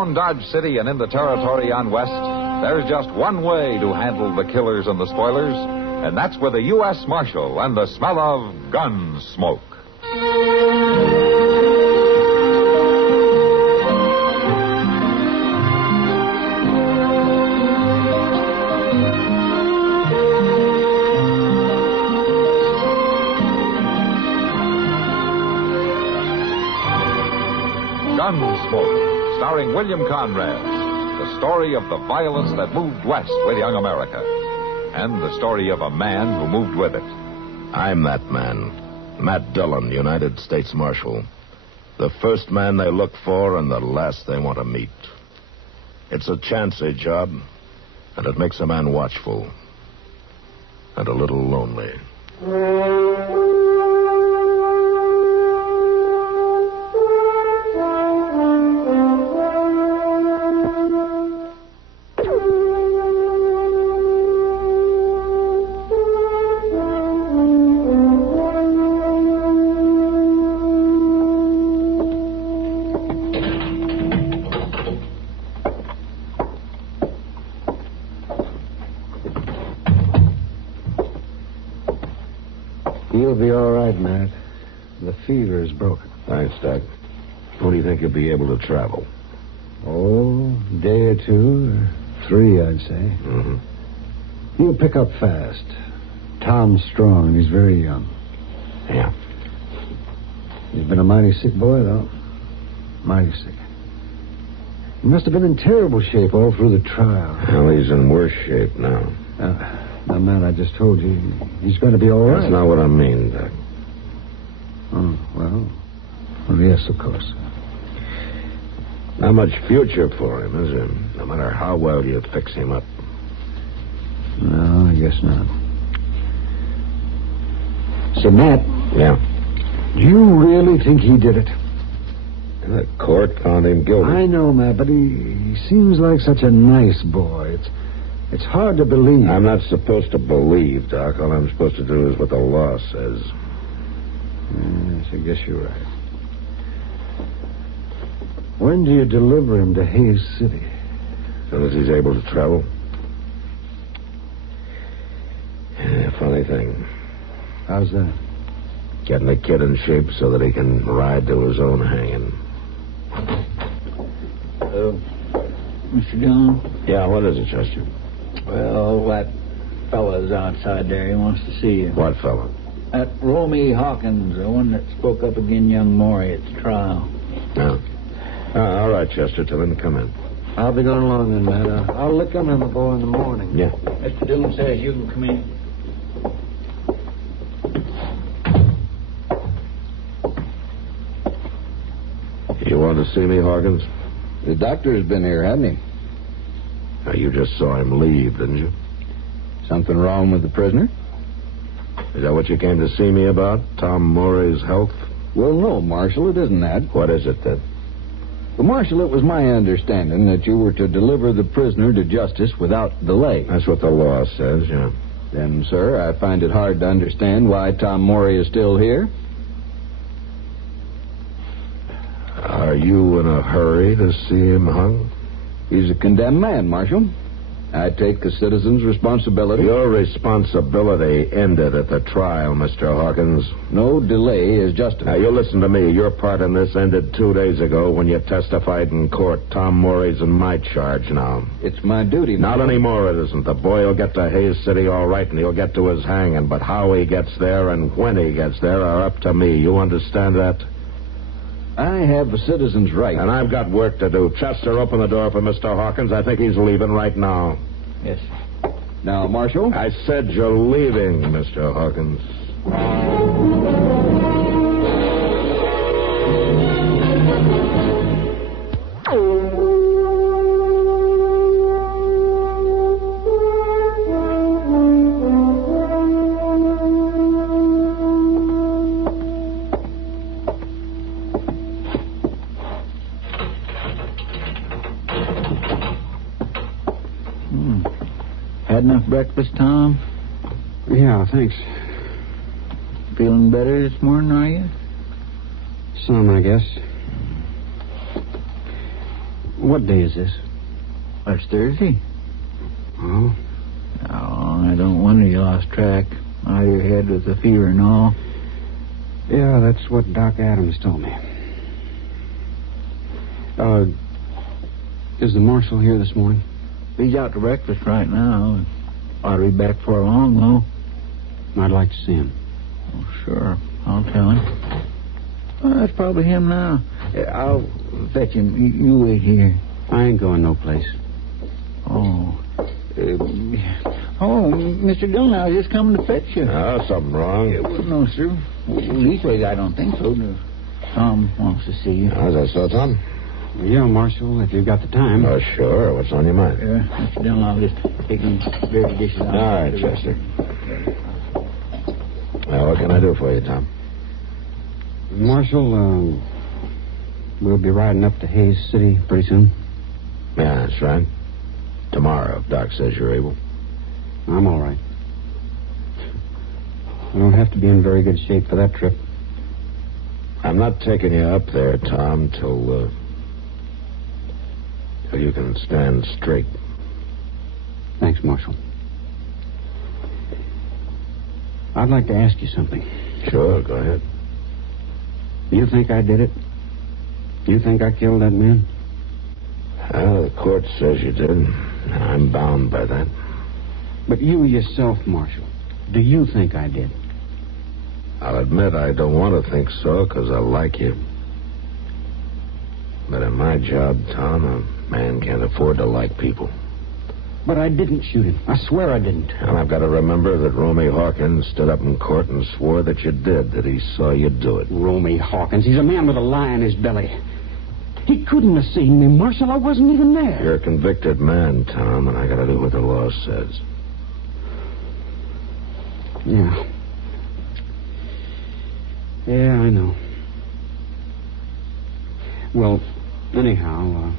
Around Dodge City and in the territory on West, there's just one way to handle the killers and the spoilers, and that's with a U.S. Marshal and the smell of Gunsmoke. Gunsmoke, starring William Conrad. The story of the violence that moved west with young America. And the story of a man who moved with it. I'm that man. Matt Dillon, United States Marshal. The first man they look for and the last they want to meet. It's a chancy job, and it makes a man watchful. And a little lonely. You'll be all right, Matt. The fever is broken. Thanks, Doc. When do you think you'll be able to travel? Oh, a day or two, or 3, I'd say. Mm-hmm. He'll pick up fast. Tom's strong, and he's very young. Yeah. He's been a mighty sick boy, though. Mighty sick. He must have been in terrible shape all through the trial. Well, he's in worse shape now. Now, Matt, I just told you he's going to be all right. That's not what I mean, Doc. Oh, well, yes, of course. Not much future for him, is there? No matter how well you fix him up. No, I guess not. So, Matt. Yeah? Do you really think he did it? The court found him guilty. I know, Matt, but he seems like such a nice boy. It's hard to believe. I'm not supposed to believe, Doc. All I'm supposed to do is what the law says. Yes, I guess you're right. When do you deliver him to Hayes City? As soon as he's able to travel. Yeah, funny thing. How's that? Getting the kid in shape so that he can ride to his own hanging. Mr. Dillon? Yeah, what is it, Chester? Well, that fella's outside there. He wants to see you. What fella? That Romy Hawkins, the one that spoke up against young Maury at the trial. No. All right, Chester, tell him to come in. I'll be going along then, Matt. I'll look on the boy in the morning. Yeah. Mr. Dillon says you can come in. You want to see me, Hawkins? The doctor's been here, hasn't he? Now, you just saw him leave, didn't you? Something wrong with the prisoner? Is that what you came to see me about? Tom Maury's health? Well, no, Marshal, it isn't that. What is it, then? Well, Marshal, it was my understanding that you were to deliver the prisoner to justice without delay. That's what the law says, yeah. Then, sir, I find it hard to understand why Tom Maury is still here. Are you in a hurry to see him hung? He's a condemned man, Marshal. I take a citizen's responsibility. Your responsibility ended at the trial, Mr. Hawkins. No delay is justified. Now, you listen to me. Your part in this ended 2 days ago when you testified in court. Tom Maury's in my charge now. It's my duty, Not Marshal. anymore, it isn't. The boy will get to Hayes City all right, and he'll get to his hanging. But how he gets there and when he gets there are up to me. You understand that? I have a citizen's right. And I've got work to do. Chester, open the door for Mr. Hawkins. I think he's leaving right now. Yes. Now, Marshal? I said you're leaving, Mr. Hawkins. Had enough breakfast, Tom? Yeah, thanks. Feeling better this morning, are you? Some, I guess. What day is this? That's Thursday. Oh? Oh, I don't wonder you lost track. Out of your head with the fever and all. Yeah, that's what Doc Adams told me. Is the marshal here this morning? He's out to breakfast right now. Ought to be back before long, though. I'd like to see him. Oh, sure. I'll tell him. Well, that's probably him now. I'll fetch him. You wait here. I ain't going no place. Oh. Mr. Dillon, I was just coming to fetch you. Oh, something wrong? No, sir. Leastways, I don't think so. Tom wants to see you. Is that so, Tom? Yeah, Marshal, if you've got the time. Oh, sure. What's on your mind? Mr. Dillon, I'll just take them dirty dishes out. All right, Chester. Well, what can I do for you, Tom? Marshal, we'll be riding up to Hayes City pretty soon. Yeah, that's right. Tomorrow, if Doc says you're able. I'm all right. I don't have to be in very good shape for that trip. I'm not taking you up there, Tom, till you can stand straight. Thanks, Marshal. I'd like to ask you something. Sure, go ahead. You think I did it? You think I killed that man? Well, the court says you did, and I'm bound by that. But you yourself, Marshal, do you think I did? I'll admit I don't want to think so, because I like you. But in my job, Tom, a man can't afford to like people. But I didn't shoot him. I swear I didn't. And I've got to remember that Romy Hawkins stood up in court and swore that you did, that he saw you do it. Romy Hawkins, he's a man with a lie in his belly. He couldn't have seen me, Marshal. I wasn't even there. You're a convicted man, Tom, and I got to do what the law says. Yeah. Yeah, I know. Well, anyhow,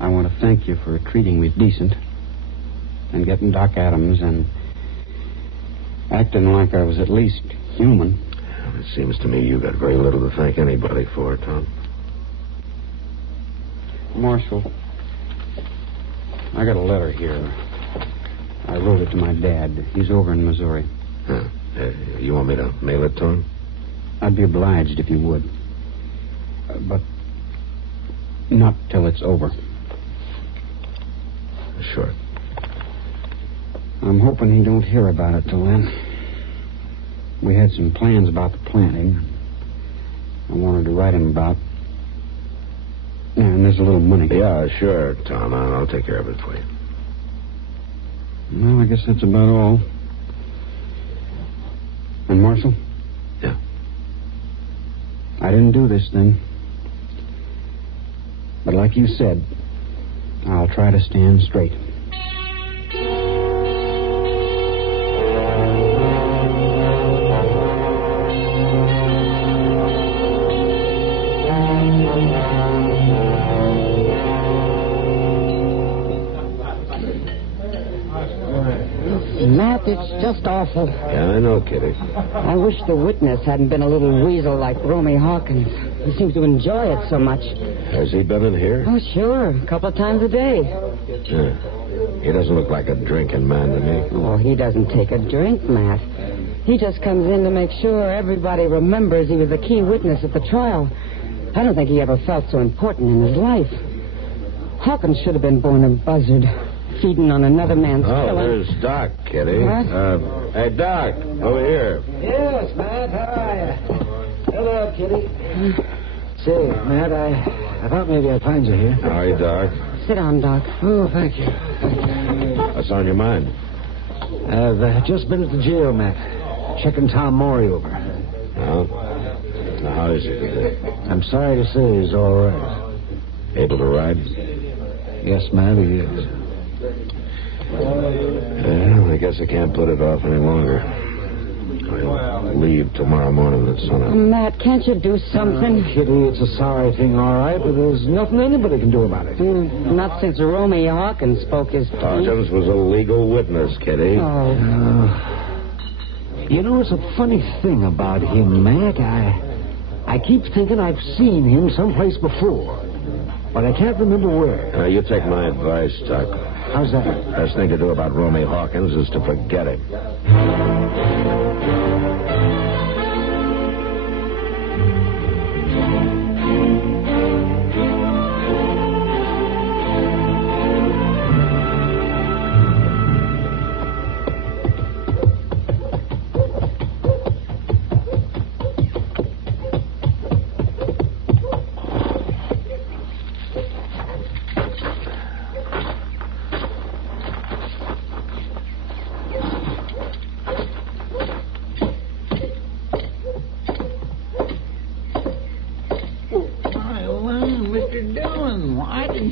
I want to thank you for treating me decent and getting Doc Adams and acting like I was at least human. Well, it seems to me you got very little to thank anybody for, Tom. Marshal, I got a letter here. I wrote it to my dad. He's over in Missouri. Huh. You want me to mail it to him? I'd be obliged if you would. But not till it's over. Sure. I'm hoping he don't hear about it till then. We had some plans about the planting. I wanted to write him about. Yeah, and there's a little money. Yeah, sure, Tom. I'll take care of it for you. Well, I guess that's about all. And Marshal? Yeah. I didn't do this thing. But like you said, I'll try to stand straight. Matt, it's just awful. Yeah, I know, Kitty. I wish the witness hadn't been a little weasel like Romy Hawkins. He seems to enjoy it so much. Has he been in here? Oh, sure. A couple of times a day. Yeah. He doesn't look like a drinking man to me. Oh, he doesn't take a drink, Matt. He just comes in to make sure everybody remembers he was a key witness at the trial. I don't think he ever felt so important in his life. Hawkins should have been born a buzzard, feeding on another man's killing. There's Doc, Kitty. What? Hey, Doc, over here. Yes, Matt, how are you? Hello, Kitty. Say, Matt, I thought maybe I'd find you here. How are you, Doc? Sit down, Doc. Oh, thank you. What's on your mind? I've just been at the jail, Matt, checking Tom Morey over. Well, now, how is he today? I'm sorry to say he's all right. Able to ride? Yes, Matt, he is. Well, I guess I can't put it off any longer. I'll leave tomorrow morning at sunup. Matt, can't you do something? Kitty, it's a sorry thing, all right, but there's nothing anybody can do about it. Not since Romy Hawkins spoke his piece. Hawkins was a legal witness, Kitty. Oh. You know, it's a funny thing about him, Matt. I keep thinking I've seen him someplace before. but I can't remember where. You take my advice, Doc. How's that? Best thing to do about Romy Hawkins is to forget him.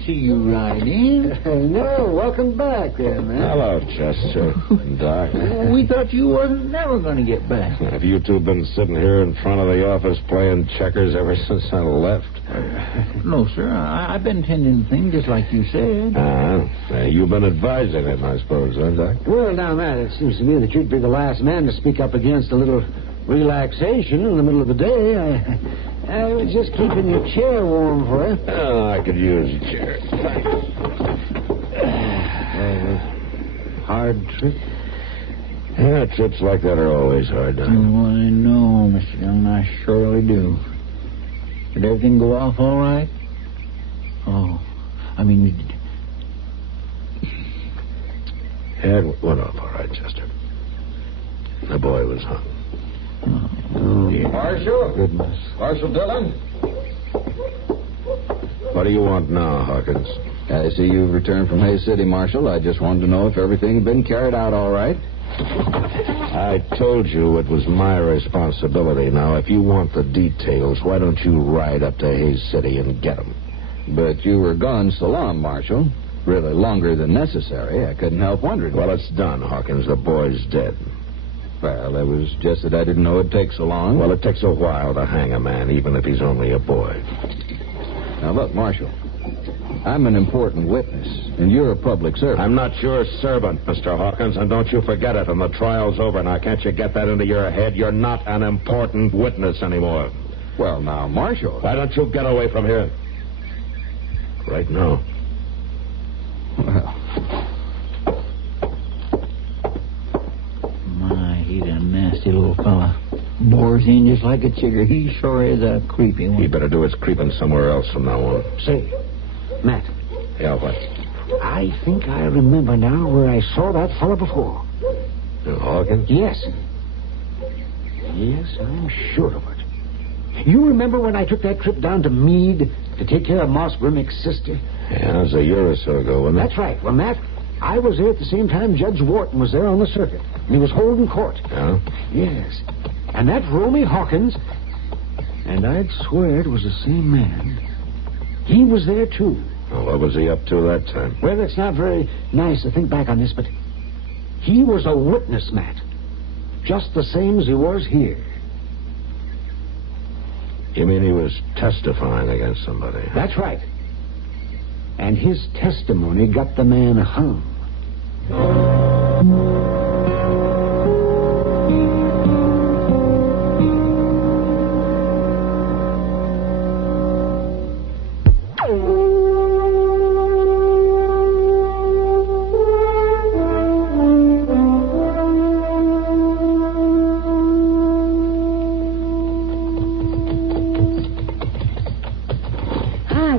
See you ride in. No, welcome back there, man. Hello, Chester. Doc. We thought you wasn't never going to get back. Have you two been sitting here in front of the office playing checkers ever since I left? No, sir. I've been tending things just like you said. You've been advising him, I suppose, huh, Doc? Well, now, Matt, it seems to me that you'd be the last man to speak up against a little relaxation in the middle of the day. I was just keeping your chair warm for you. Oh, I could use a chair. Hard trip? Yeah, trips like that are always hard, Doc. Oh, I know, Mr. Dillon. I surely do. Did everything go off all right? Oh, I mean... Yeah, it went off all right, Chester. The boy was hung. Oh, dear. Marshal? Goodness. Marshal Dillon? What do you want now, Hawkins? I see you've returned from Hayes City, Marshal. I just wanted to know if everything had been carried out all right. I told you it was my responsibility. Now, if you want the details, why don't you ride up to Hayes City and get them? But you were gone so long, Marshal. Really longer than necessary. I couldn't help wondering. Well, it's done, Hawkins. The boy's dead. Well, it was just that I didn't know it'd take so long. Well, it takes a while to hang a man, even if he's only a boy. Now, look, Marshal. I'm an important witness, and you're a public servant. I'm not your servant, Mr. Hawkins, and don't you forget it, and the trial's over. Now, can't you get that into your head? You're not an important witness anymore. Well, now, Marshal... Why don't you get away from here? Right now. Well... He's a nasty little fella. Bores in just like a chigger. He sure is a creepy one. He better do his creeping somewhere else from now on. Say, Matt. Yeah, what? I think I remember now where I saw that fella before. Hawkins? Yes. Yes, I'm sure of it. You remember when I took that trip down to Meade to take care of Moss Grimmick's sister? Yeah, it was a year or so ago, wasn't it? That's right. Well, Matt, I was there at the same time Judge Wharton was there on the circuit. And he was holding court. Yeah? Yes. And that Romy Hawkins, and I'd swear it was the same man. He was there, too. Well, what was he up to that time? Well, it's not very nice to think back on this, but he was a witness, Matt. Just the same as he was here. You mean he was testifying against somebody? That's right. And his testimony got the man hung.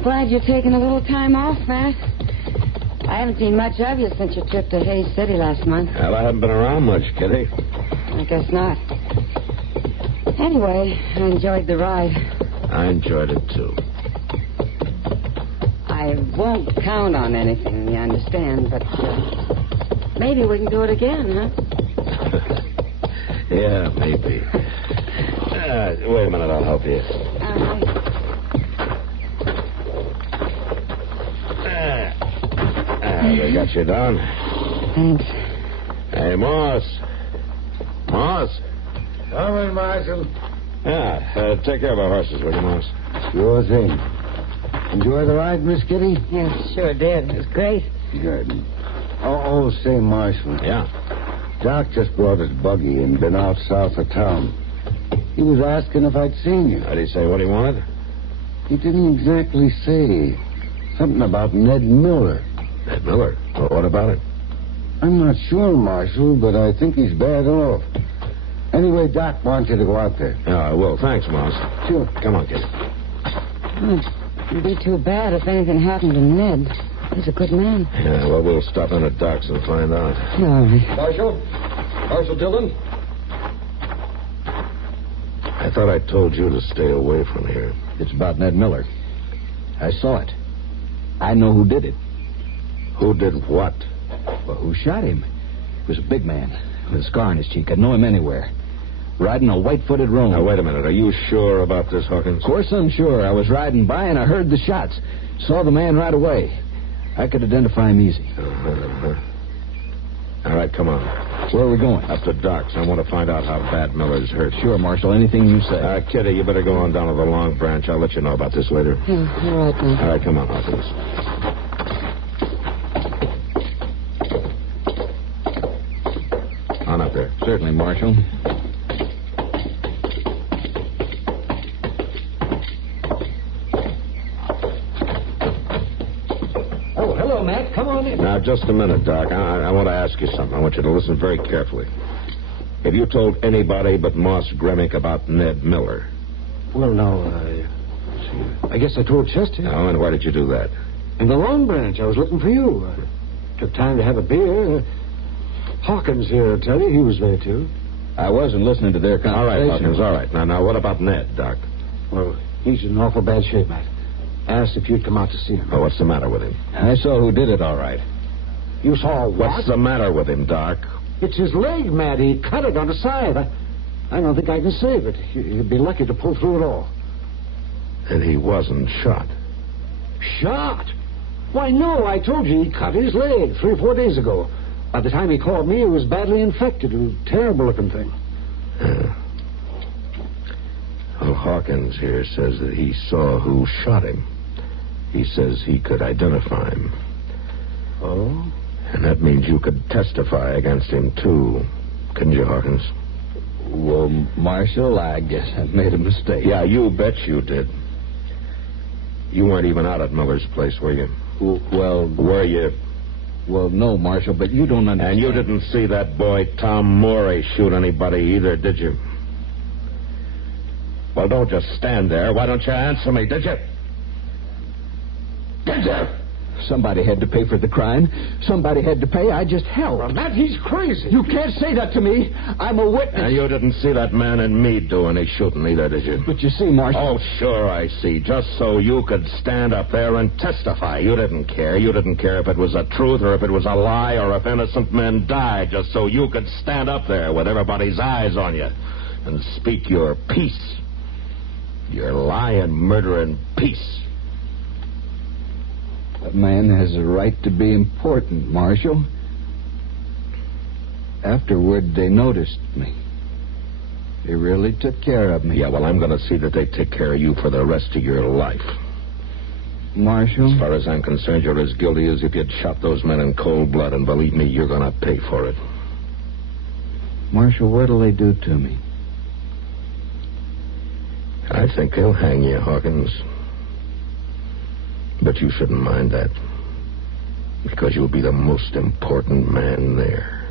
Glad you're taking a little time off, Matt. I haven't seen much of you since your trip to Hayes City last month. Well, I haven't been around much, Kitty. I guess not. Anyway, I enjoyed the ride. I enjoyed it, too. I won't count on anything, you understand, but maybe we can do it again, huh? Yeah, maybe. Wait a minute, I'll help you. All right. They got you down. Thanks. Hey, Moss. Moss? Coming, Marshal. Yeah, take care of our horses, will you, Moss? Sure thing. Enjoy the ride, Miss Kitty? Yes, sure did. It was great. Good. Oh, say, Marshal. Yeah. Doc just brought his buggy and been out south of town. He was asking if I'd seen you. How'd he say what he wanted? He didn't exactly say. Something about Ned Miller. Ned Miller? Well, what about it? I'm not sure, Marshal, but I think he's bad off. Anyway, Doc wants you to go out there. Yeah, I will. Thanks, Moss. Sure. Come on, kid. It'd be too bad if anything happened to Ned. He's a good man. Yeah, well, we'll stop in at Doc's and find out. All right. Marshal Dillon? I thought I told you to stay away from here. It's about Ned Miller. I saw it. I know who did it. Who did what? Well, who shot him? He was a big man with a scar on his cheek. I'd know him anywhere. Riding a white-footed roan. Now, wait a minute. Are you sure about this, Hawkins? Of course I'm sure. I was riding by and I heard the shots. Saw the man right away. I could identify him easy. All right, come on. Where are we going? Up to Doc's. I want to find out how bad Miller's hurt. Sure, Marshal. Anything you say. Kitty, you better go on down to the Long Branch. I'll let you know about this later. Yeah, all right, then. All right, come on, Hawkins. On up there. Certainly, Marshal. Oh, hello, Matt. Come on in. Now, just a minute, Doc. I want to ask you something. I want you to listen very carefully. Have you told anybody but Moss Gremick about Ned Miller? Well, no, I guess I told Chester. No, and why did you do that? In the Long Branch, I was looking for you. Took time to have a beer. Hawkins here, I'll tell you. He was there, too. I wasn't listening to their conversation. All right, Hawkins, all right. Now, what about Ned, Doc? Well, he's in awful bad shape, Matt. Asked if you'd come out to see him. Oh, what's the matter with him? I saw who did it, all right. You saw what? What's the matter with him, Doc? It's his leg, Matt. He cut it on the side. I don't think I can save it. He'd be lucky to pull through it all. And he wasn't shot. Shot? Why, no. I told you he cut his leg 3 or 4 days ago. By the time he called me, it was badly infected. It was a terrible-looking thing. Yeah. Well, Hawkins here says that he saw who shot him. He says he could identify him. Oh? And that means you could testify against him, too. Couldn't you, Hawkins? Well, Marshal, I guess I made a mistake. Yeah, you bet you did. You weren't even out at Miller's place, were you? Well... Were you? Well, no, Marshal, but you don't understand. And you didn't see that boy Tom Morey shoot anybody either, did you? Well, don't just stand there. Why don't you answer me, did you? Did you? Somebody had to pay for the crime. Somebody had to pay. I just helped. Well, Matt, he's crazy. You can't say that to me. I'm a witness. And you didn't see that man and me do any shooting either, did you? But you see, Marshal... Oh, sure I see. Just so you could stand up there and testify. You didn't care. You didn't care if it was the truth or if it was a lie or if innocent men died. Just so you could stand up there with everybody's eyes on you and speak your piece. Your lying, murdering piece. A man has a right to be important, Marshal. Afterward, they noticed me. They really took care of me. Yeah, well, I'm going to see that they take care of you for the rest of your life. Marshal? As far as I'm concerned, you're as guilty as if you'd shot those men in cold blood, and believe me, you're going to pay for it. Marshal, what'll they do to me? I think they'll hang you, Hawkins. But you shouldn't mind that, because you'll be the most important man there.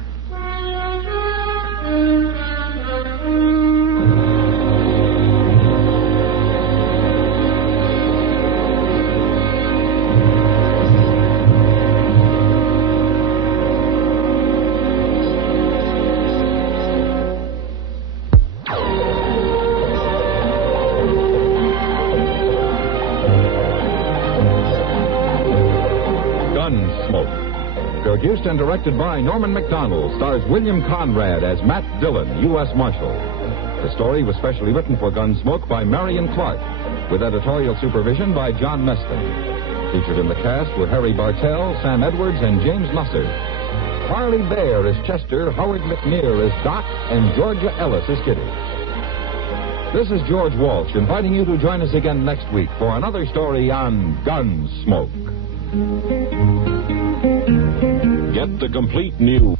Gunsmoke. Produced and directed by Norman MacDonnell, stars William Conrad as Matt Dillon, U.S. Marshal. The story was specially written for Gunsmoke by Marion Clark, with editorial supervision by John Meston. Featured in the cast were Harry Bartell, Sam Edwards, and James Nusser. Parley Baer as Chester, Howard McNear as Doc, and Georgia Ellis as Kitty. This is George Walsh inviting you to join us again next week for another story on Gunsmoke. Get the complete new